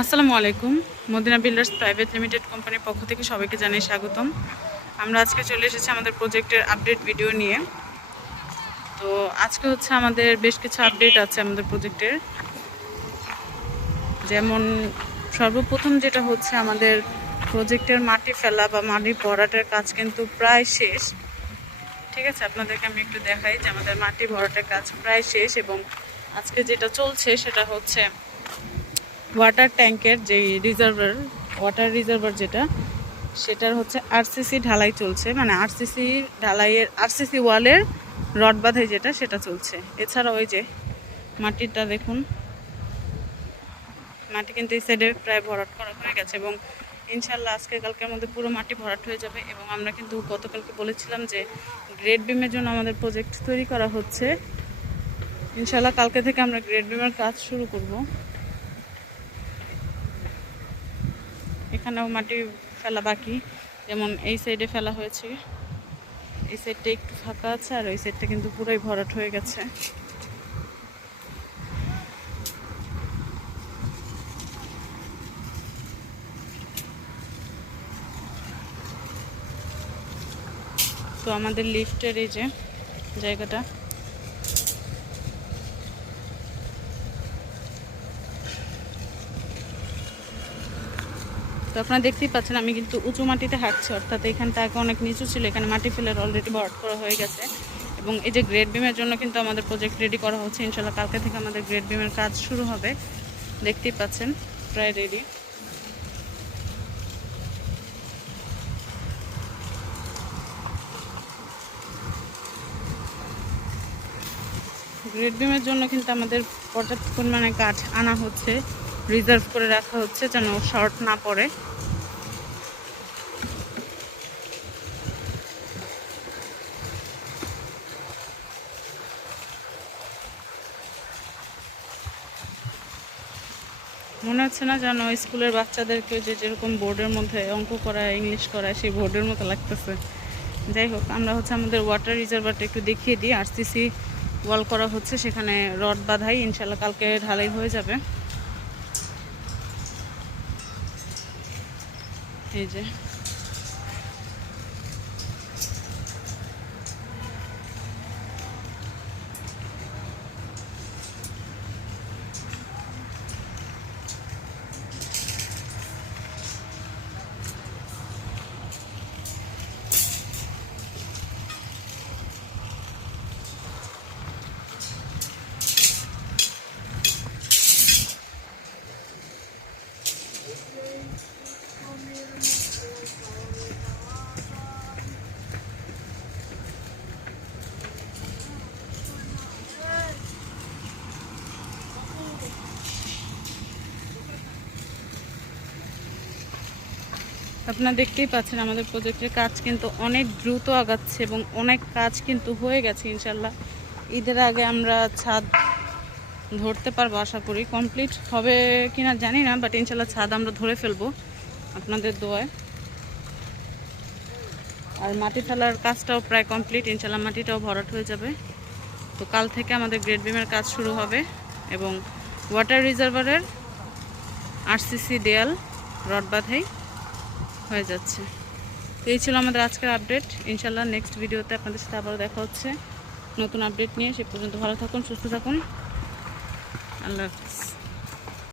আসসালামু আলাইকুম। Medina builders private limited কোম্পানির পক্ষ থেকে সবাইকে জানাই স্বাগতম। আমরা আজকে চলে এসেছি আমাদের প্রজেক্টের আপডেট ভিডিও নিয়ে। তো আজকে হচ্ছে আমাদের বেশ কিছু আপডেট আছে আমাদের প্রজেক্টের যেমন সর্বপ্রথম যেটা হচ্ছে আমাদের প্রজেক্টের মাটি ফেলা বা মাটি ভরাটের কাজ কিন্তু প্রায় শেষ। ঠিক আছে, আপনাদেরকে আমি একটু দেখাই যে আমাদের মাটি ভরাটের কাজ প্রায় শেষ এবং আজকে যেটা চলছে সেটা হচ্ছে ওয়াটার ট্যাঙ্কের যে রিজার্ভার, ওয়াটার রিজার্ভার যেটা, সেটার হচ্ছে আরসিসি ঢালাই চলছে। মানে আরসিসি ঢালাইয়ের, আরসিসি ওয়ালের রড বাঁধাই যেটা, সেটা চলছে। এছাড়া ওই যে মাটিটা দেখুন, মাটি কিন্তু এই সাইডে প্রায় ভরাট করা হয়ে গেছে এবং ইনশাল্লাহ আজকে কালকের মধ্যে পুরো মাটি ভরাট হয়ে যাবে এবং আমরা কিন্তু গতকালকে বলেছিলাম যে গ্রেড বিমের জন্য আমাদের প্রজেক্ট তৈরি করা হচ্ছে। ইনশাল্লাহ কালকে থেকে আমরা গ্রেড বিমের কাজ শুরু করব। এখানেও মাটি ফেলা বাকি। যেমন এই সাইডে ফেলা হয়েছে। এই সাইডটা একটু ফাঁকা আছে আর ওই সাইডটা কিন্তু পুরোই ভরাট হয়ে গেছে। তো আমাদের লিফটের এই যে জায়গাটা। তো আপনারা দেখতেই পাচ্ছেন, আমি কিন্তু উঁচু মাটিতে হাঁটছি, অর্থাৎ এখানটা আগে অনেক নিচু ছিল, এখানে মাটি ফেলার অলরেডি ভরাট করা হয়ে গেছে। এবং এই যে গ্রেড বিমের জন্য কিন্তু আমাদের প্রজেক্ট রেডি করা হচ্ছে ইনশাল্লাহ কালকে থেকে আমাদের গ্রেড বিমের কাজ শুরু হবে। দেখতেই পাচ্ছেন, প্রায় রেডি গ্রেড বিমের জন্য কিন্তু আমাদের পর্যাপ্ত পরিমাণে কাঠ আনা হচ্ছে। রিজার্ভ করে রাখা হচ্ছে যেন শর্ট না পড়ে। মনে হচ্ছে না যেন স্কুলের বাচ্চাদেরকে যে যেরকম বোর্ডের মধ্যে অঙ্ক করায়, ইংলিশ করায়, সেই বোর্ডের মতো লাগতেছে। যাই হোক, আমরা হচ্ছে আমাদের ওয়াটার রিজার্ভারটা একটু দেখিয়ে দিই। আরসিসি ওয়াল করা হচ্ছে, সেখানে রড বাঁধাই। ইনশাল্লাহ কালকে ঢালাই হয়ে যাবে। এই যে। আপনারা দেখতেই পাচ্ছেন আমাদের প্রজেক্টের কাজ কিন্তু অনেক দ্রুত আগাচ্ছে এবং অনেক কাজ কিন্তু হয়ে গেছে, ইনশাল্লাহ। ঈদের আগে আমরা ছাদ ধরতে পারব, আশা করি। কমপ্লিট হবে কিনা জানি না, বাট ইনশাল্লাহ ছাদ আমরা ধরে ফেলব। আপনাদের দোয়ায়। আর মাটি ফেলার কাজটাও প্রায় কমপ্লিট ইনশাল্লাহ মাটিটাও ভরাট হয়ে যাবে। তো কাল থেকে আমাদের গ্রেড বিমের কাজ শুরু হবে এবং ওয়াটার রিজার্ভারের আরসিসি দেয়াল, রড বাঁধাই হয়ে যাচ্ছে। তো এই ছিল আমাদের আজকের আপডেট। ইনশাল্লাহ নেক্সট ভিডিওতে আপনাদের সাথে আবার দেখা হচ্ছে। নতুন আপডেট নিয়ে সে পর্যন্ত ভালো থাকুন, সুস্থ থাকুন। আল্লাহ হাফিজ।